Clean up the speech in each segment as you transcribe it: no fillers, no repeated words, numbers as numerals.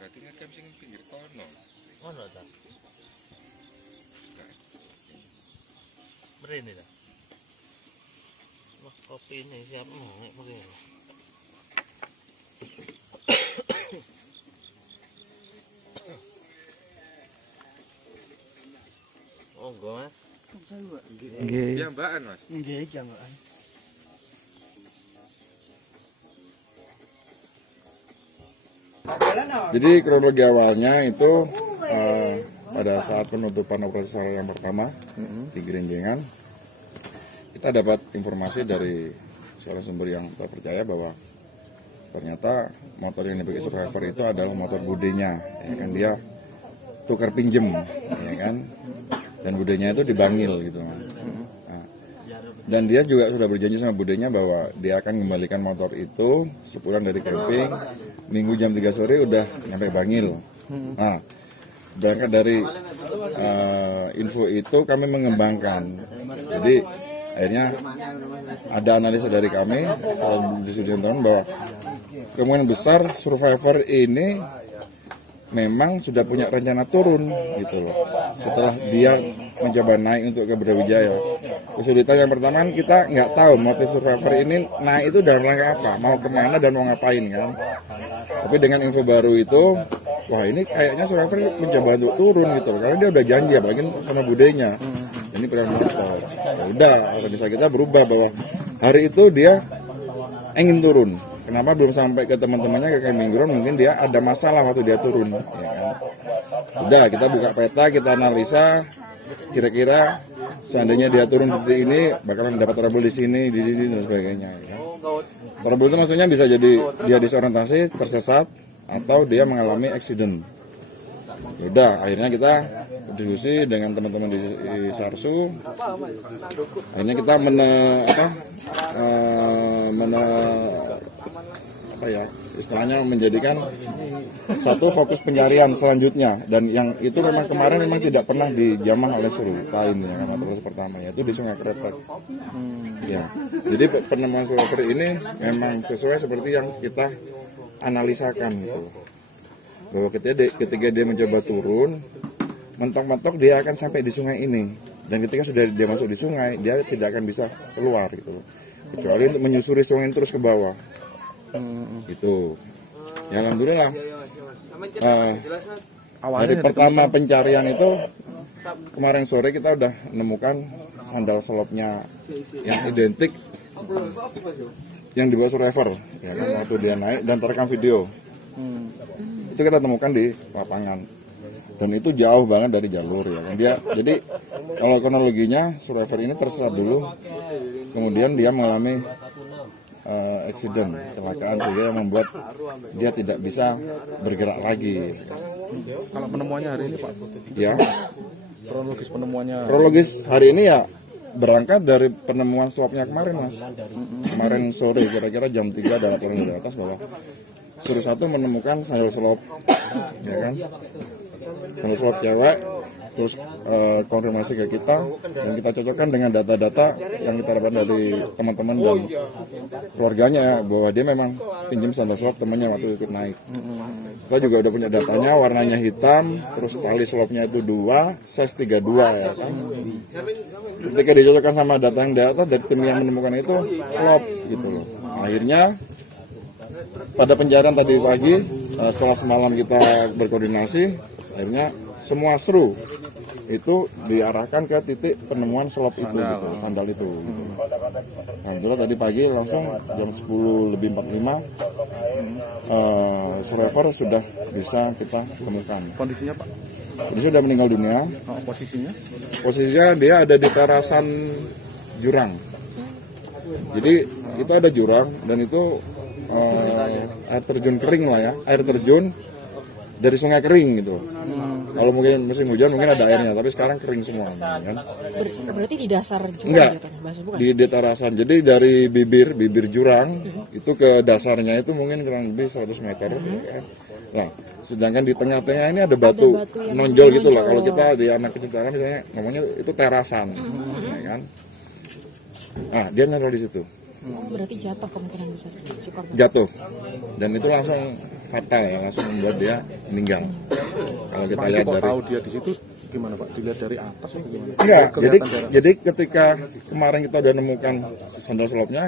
Berarti ngecamp sing pinggir kono. Ngono ta. Mrene ta. Wah, kopi ini siap nek mrene. Oh, enggak, Mas. Nggih. Piyambakan, Mas. Nggih, piyambakan. Jadi kronologi awalnya itu pada saat penutupan operasi SAR yang pertama di Gerenjengan, kita dapat informasi dari salah sumber yang terpercaya bahwa ternyata motor yang dipakai survivor itu adalah motor budenya, ya kan, dia tukar pinjem, ya kan, dan budenya itu dibangil gitu. Nah, dan dia juga sudah berjanji sama budenya bahwa dia akan kembalikan motor itu sepulang dari camping. Minggu jam 3 sore udah nyampe Bangil. Nah, berangkat dari info itu kami mengembangkan. Jadi akhirnya ada analisa dari kami di studio tahun bahwa kemungkinan besar survivor ini memang sudah punya rencana turun gitu loh. Setelah dia mencoba naik untuk ke Brawijaya. Kesulitan yang pertama kan kita nggak tahu motif survivor ini naik itu dalam rangka apa, mau kemana dan mau ngapain kan. Tapi dengan info baru itu, wah ini kayaknya survivor mencoba untuk turun gitu loh. Karena dia udah janji apalagi sama budenya. Ini peran motor. Ya udah, analisa kita berubah bahwa hari itu dia ingin turun. Kenapa belum sampai ke teman-temannya ke camping ground? Mungkin dia ada masalah waktu dia turun, ya kan? Udah, kita buka peta, kita analisa, kira-kira seandainya dia turun di ini, bakalan dapat trouble di sini, di sini dan sebagainya. Ya kan? Trouble itu maksudnya bisa jadi dia disorientasi, tersesat, atau dia mengalami accident. Udah, akhirnya kita diskusi dengan teman-teman di Sarsu. Akhirnya kita istilahnya menjadikan satu fokus pencarian selanjutnya, dan yang itu memang kemarin memang tidak pernah dijamah oleh seluruh lain ya kan, operasi pertama yaitu di Sungai Kretek. Ya, jadi penemuan survivor ini memang sesuai seperti yang kita analisakan gitu. Bahwa ketika dia mencoba turun, mentok-mentok dia akan sampai di sungai ini, dan ketika sudah dia masuk di sungai dia tidak akan bisa keluar gitu loh, kecuali untuk menyusuri sungai terus ke bawah. Gitu. Ya alhamdulillah. Hari pertama pencarian itu kemarin sore kita udah menemukan sandal selopnya yang identik yang dibawa survivor, ya kan, waktu dia naik dan terekam video. Itu kita temukan di lapangan. Dan itu jauh banget dari jalur ya kan. Jadi kalau kronologinya survivor ini tersesat dulu, kemudian dia mengalami accident, kecelakaan, sehingga yang membuat dia tidak bisa bergerak lagi. Kalau penemuannya hari ini Pak? Ya. Kronologis penemuannya? Kronologis hari ini ya berangkat dari penemuan swabnya kemarin Mas. Kemarin sore kira-kira jam 3 ada laporan dari atas bahwa Seru 1 menemukan sandal selop, ya kan? Sandal selop cewek. Terus konfirmasi ke kita dan kita cocokkan dengan data-data yang kita dapat dari teman-teman dan keluarganya ya, bahwa dia memang pinjam sandal slop temannya waktu ikut naik. Kita juga udah punya datanya, warnanya hitam, terus tali slopnya itu 2, size 32 ya kan. Ketika dicocokkan sama data yang data dari tim yang menemukan itu klop gitu loh. Akhirnya pada pencarian tadi pagi setelah semalam kita berkoordinasi, akhirnya semua seru itu diarahkan ke titik penemuan selop itu, gitu, sandal itu. Gitu. Alhamdulillah tadi pagi langsung jam 10:45 survivor sudah bisa kita temukan. Kondisinya Pak? Dia sudah meninggal dunia. Posisinya? Posisinya dia ada di terasan jurang. Jadi itu ada jurang dan itu air terjun kering lah ya, air terjun dari sungai kering gitu. Kalau mungkin musim hujan mungkin ada airnya, tapi sekarang kering semua kan. Berarti di dasar jurang? Enggak, gitu, bukan? di terasan. Jadi dari bibir jurang itu ke dasarnya itu mungkin kurang lebih 100 meter. Kan. Nah, sedangkan di tengah-tengah ini ada batu nonjol gitu loh. Kalau kita di anak kecil misalnya ngomongnya itu terasan, ya kan. Nah, dia nyerah di situ. Oh, berarti jatuh kemungkinan besar. Jatuh. Dan itu langsung fatal ya, langsung membuat dia meninggal. Kalau kita Pak, lihat kok dari tahu dia di situ gimana Pak? Dilihat dari atas atau gimana? enggak, Kelihatan darah. jadi ketika kemarin kita udah nemukan sandal slopnya,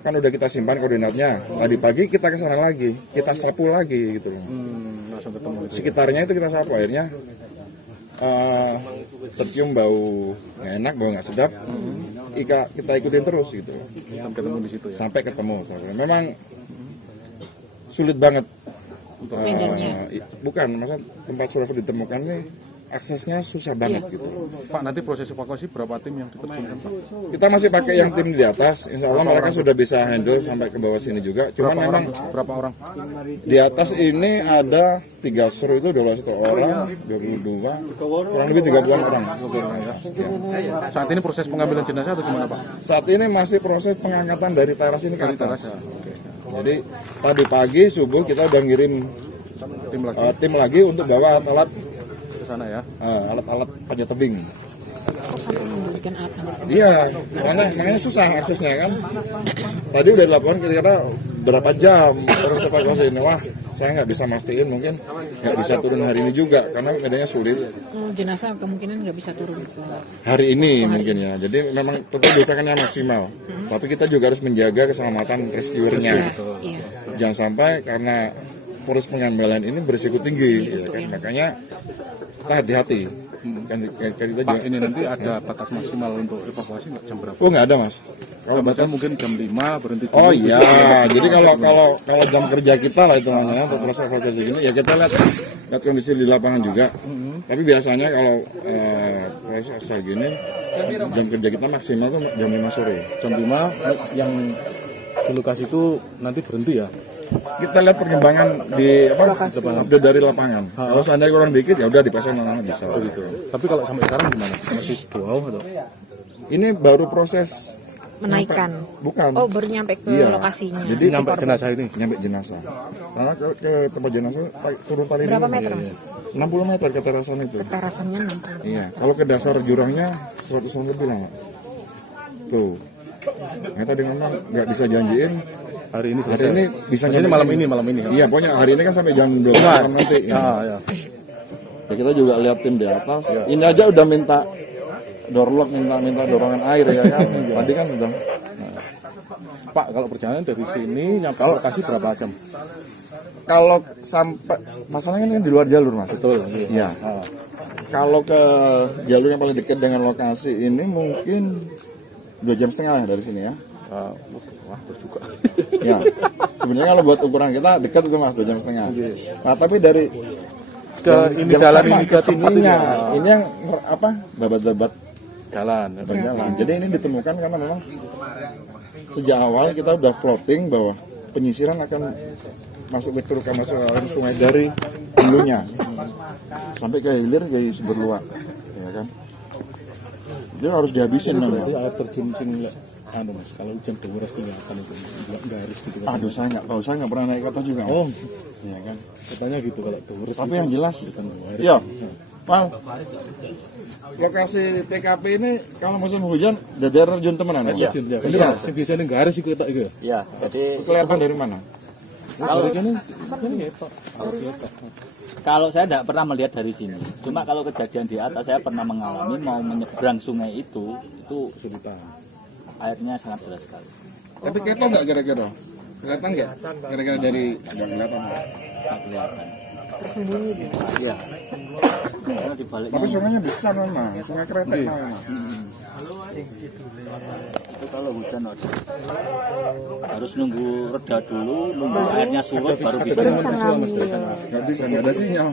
kan udah kita simpan koordinatnya. Tadi pagi kita ke sana lagi, kita sapu lagi gitu loh. Langsung ketemu itu. Sekitarnya itu kita sapu, akhirnya tercium bau nggak enak, bau nggak sedap. Kita ikutin terus gitu Sampai ketemu di situ ya. sampai ketemu. Memang sulit banget. Bukan, masa tempat sulfur ditemukan nih aksesnya susah banget gitu. Pak, nanti proses evakuasi berapa tim yang diterjunkan Pak? Kita masih pakai yang tim di atas, insya Allah mereka sudah bisa handle sampai ke bawah sini juga. Cuman memang Berapa orang? di atas ini ada 3 seru itu 21 orang, 22, kurang lebih 30 orang. Ya. Saat ini proses pengambilan jenazah atau gimana Pak? Saat ini masih proses pengangkatan dari teras ini ke Dari atas. teras ya. Oke. Jadi tadi pagi subuh kita udah ngirim tim lagi untuk bawa alat-alat Ke sana ya. alat-alat panjat tebing. Kok sampai memberikan alat-alat? Iya, makanya susah aksesnya kan. Tadi udah dilaporkan kira-kira berapa jam terus evakuasi ini. Wah, saya nggak bisa mastiin, mungkin nggak bisa turun hari ini juga karena medannya sulit. Jenazah kemungkinan nggak bisa turun ke Hari ini mungkin ya. Jadi memang tentu besokannya maksimal. Tapi kita juga harus menjaga keselamatan rescuernya. iya. Jangan sampai karena proses pengambilan ini berisiko tinggi, ya kan? Makanya kita hati-hati. Kan kita Pak, juga, ini nanti ada batas maksimal untuk evakuasi nggak, jam berapa? oh nggak ada mas. Kalau Batasnya batas mungkin jam 5 berhenti dulu. oh iya, jadi kalau jam kerja kita lah itu namanya untuk proses evakuasi gini, ya kita lihat kondisi di lapangan juga. Tapi biasanya kalau proses kayak gini, jam kerja kita maksimal tuh jam 5 sore. Jam 5 yang di lokasi itu nanti berhenti ya. Kita lihat perkembangan di update dari lapangan. Kalau seandainya kurang dikit ya udah dipasang mana bisa gitu. Tapi kalau sampai sekarang gimana? Masih jauh atau? Ini baru proses Menaikkan. bukan. Oh, baru nyampe ke Iya. lokasinya. Jadi Nyampe jenazah ini. nyampe jenazah. Karena ke tempat jenazah turun paling Berapa lama. meter, Mas? 60 meter ke terasan itu. Terasannya 60. Iya, kalau ke dasar jurangnya 100 meter lebih lama. Tuh. Nah, tadi ngomong nggak bisa janjiin Hari ini hari ini bisa ini nyampe malam sini. ini. Iya, pokoknya hari ini kan sampai jam 2 malam nanti. Ya. Ya, kita juga lihat tim di atas. Ini aja udah minta doorlock, minta dorongan air ya kan. Tadi kan udah. Pak, kalau perjalanan dari sini nyampe lokasi berapa jam? Kalau sampai masalahnya kan di luar jalur mas. Betul. Iya. Kalau ke jalur yang paling dekat dengan lokasi ini mungkin 2,5 jam dari sini ya. Wah, juga. Ya. Sebenarnya kalau buat ukuran kita dekat itu mas 2,5 jam. Nah tapi dari Ke ini jalan ini ke tempat ini. sininya, ini yang apa babat-babat Jalan. berjalan. Jadi ini ditemukan karena memang sejak awal kita udah plotting bahwa penyisiran akan masuk ke curug masuk ke aliran sungai dari hulunya sampai ke hilir ke Sumberluak, ya kan. Jadi harus dihabisin namanya. Berarti air terjun sini Mas, kalau hujan deras kelihatan itu garis gitu. Aduh saya nggak tahu, saya nggak pernah naik kota juga. Oh, ya kan. katanya gitu kalau deras. Tapi yang jelas, iya, Pal. Lokasi TKP ini kalau musim hujan daerah terjun temenan. Iya. Iya. Sing biasanya garis iku tok iku. Ya, jadi Kelihatan dari mana? kalau Ini kalau saya tidak pernah melihat dari sini. Cuma kalau kejadian di atas saya pernah mengalami mau menyeberang sungai itu kesulitan. airnya sangat deras sekali. Tapi keto nggak kira-kira? Kelihatan nggak? Kira-kira dari nggak kelihatan. Tak kelihatan. Tersembunyi dia. Iya. Kalau di baliknya Tapi sungainya besar memang, sungai Kretek memang. itu kalau hujan harus nunggu reda dulu, nunggu airnya surut baru bisa. Baru bisa ngambil. Nggak bisa, nggak ada sinyal.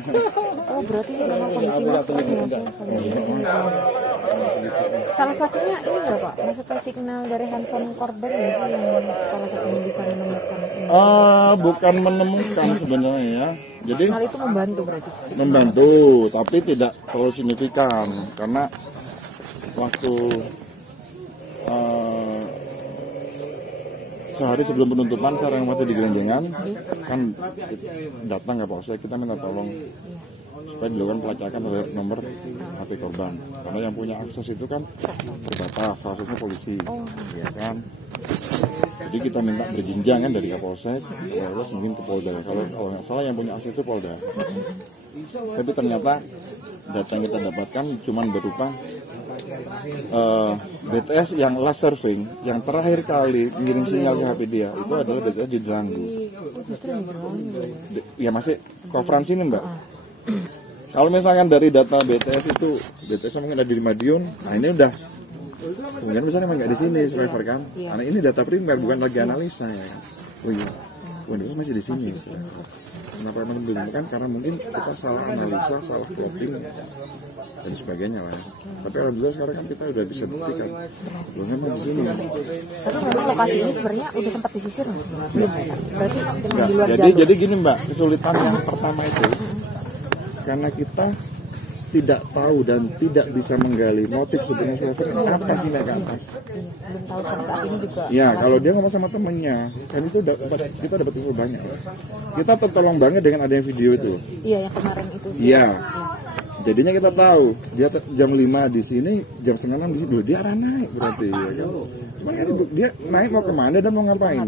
Oh, berarti memang kondisi masuknya. Salah satunya ini nggak Pak? Maksudnya signal dari handphone korban nggak sih yang salah satunya bisa menemukan ini? Bukan menemukan sebenarnya ya. Jadi Hal itu membantu berarti. membantu, tapi tidak terlalu signifikan karena waktu sehari sebelum penutupan saya yang mati di Gelenjengan kan datang ke Polsek, kita minta tolong supaya dilakukan pelacakan terhadap nomor HP korban karena yang punya akses itu kan terbatas, salah satunya polisi, ya kan. Jadi kita minta berjenjang kan dari Kapolsek, terus mungkin ke Polda. Kalau nggak salah yang punya akses itu Polda. Tapi ternyata data yang kita dapatkan cuma berupa BTS yang last surfing, yang terakhir kali ngirim sinyal ke HP dia itu adalah BTS di Delanggu. Ya masih konferensi ini Mbak. Kalau misalkan dari data BTS itu, BTS mungkin ada di Madiun, nah ini udah kemudian misalnya memang nggak di sini survivor kan, karena ini data primer bukan lagi analisa ya. Oh iya, BTS masih di sini. Kenapa memang belum kan? Karena mungkin kita salah analisa, salah plotting dan sebagainya lah. Tapi alhamdulillah sekarang kan kita udah bisa buktikan bahwa memang di sini. Tapi memang lokasi ini sebenarnya udah sempat disisir nggak? Belum. Berarti memang di luar Jadi gini Mbak, kesulitan yang pertama itu karena kita tidak tahu dan tidak bisa menggali motif sebenarnya survivor apa sih naik ke atas. belum tahu sampai saat ini juga. Ya kalau dia ngomong sama temennya, kan itu kita dapat info banyak. Kita tertolong banget dengan adanya video itu. Iya yang kemarin itu. Iya. Jadinya kita tahu dia jam 5 di sini, jam setengah 6 di sini. Loh, dia arah naik berarti ya kan. Cuman kan dia naik mau kemana dan mau ngapain?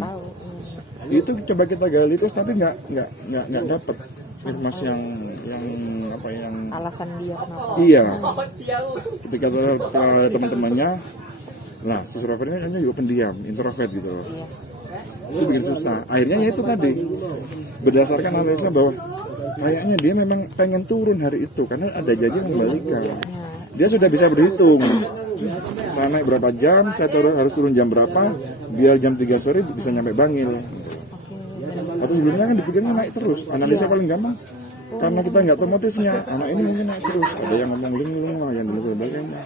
Itu coba kita gali terus tapi nggak dapet informasi yang apa yang Alasan dia kenapa? iya. Ketika teman-temannya, nah si survivornya hanya juga pendiam, introvert gitu loh. Iya. Itu bikin susah. Akhirnya ya itu tadi berdasarkan analisa bahwa kayaknya dia memang pengen turun hari itu karena ada janji mengembalikan. Dia sudah bisa berhitung. Saya naik berapa jam, saya harus turun jam berapa, biar jam 3 sore bisa nyampe Bangil. Atau sebelumnya kan dipikirnya naik terus. Analisa paling gampang karena kita nggak tahu motifnya. Anak ini mungkin naik terus. Ada yang ngomong linglung lah, yang dulu sebagainya.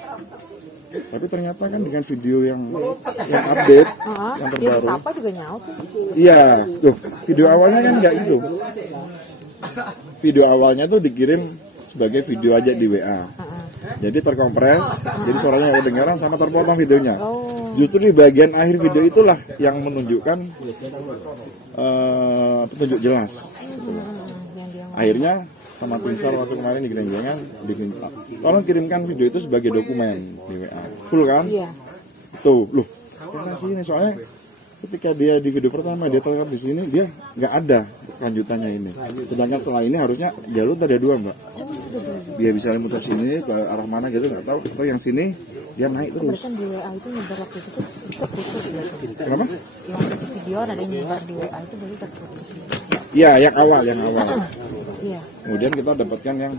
Tapi ternyata kan dengan video yang update, yang terbaru. Siapa juga nyaut. Iya, tuh video awalnya kan nggak itu. Video awalnya tuh dikirim sebagai video aja di WA. Jadi terkompres, jadi suaranya nggak kedengaran sama terpotong videonya. Justru di bagian akhir video itulah yang menunjukkan petunjuk jelas. Akhirnya sama tim SAR waktu kemarin di Gerenjengan diminta, tolong kirimkan video itu sebagai dokumen di WA. Full kan? Iya. Tuh, loh, karena sini soalnya ketika dia di video pertama dia terangkat di sini dia nggak ada lanjutannya ini. Sedangkan setelah ini harusnya jalur ada 2 Mbak. Dia bisa muter sini ke arah mana gitu nggak tahu. Atau yang sini dia naik terus. Kan di WA itu nyebar waktu itu terputus ya. Kenapa? Yang video ada yang nyebar di WA itu berarti terputus. Iya, yang awal. Iya. Kemudian kita dapatkan yang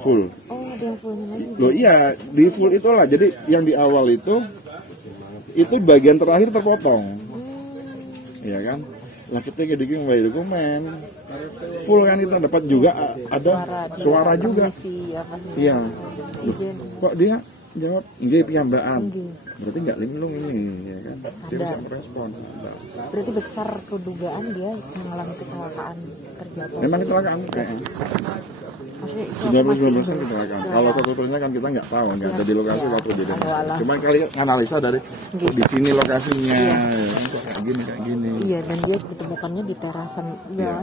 full. Oh, ada yang fullnya lagi. Loh iya, di full itulah. Jadi yang di awal itu bagian terakhir terpotong. Iya kan? Lah ketika dikirim by dokumen full kan kita dapat juga ada suara juga. Iya. Loh, kok dia jawab nggih piyambakan. Berarti nggak linglung ini ya kan. Dia bisa merespon. Berarti besar kedugaan dia mengalami kecelakaan kerja atau memang kecelakaan kayaknya. maksudnya 99% kecelakaan. Kalau satu-satunya kan kita nggak tahu, nggak ada di lokasi waktu kejadian. Cuma kali analisa dari di sini lokasinya, kayak gini. Iya, dan dia ditemukannya di terasan. Ya.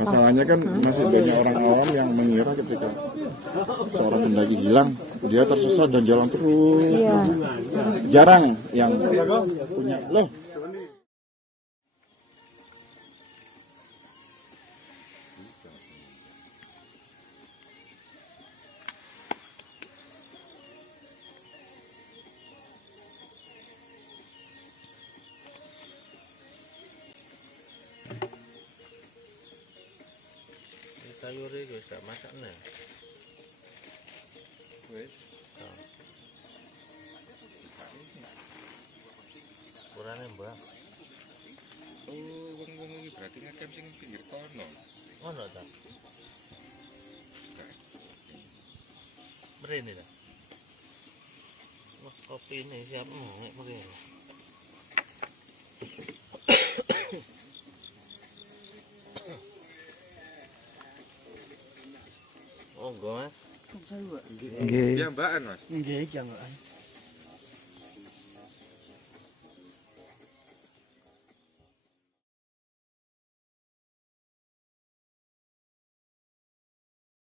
Masalahnya kan masih banyak orang awam yang mengira ketika seorang pendaki hilang, dia tersesat dan jalan terus. Iya. Jarang yang punya loh. Sayur itu gak masak nih. Kurangnya mbak. Oh, wong iki berarti ngecamp sing pinggir kono. Ngono ta? Mrene ta. Wah, kopi ini siap nek mrene. Oh, Mas. Nggih. Piyambakan, Mas. Nggih, piyambakan.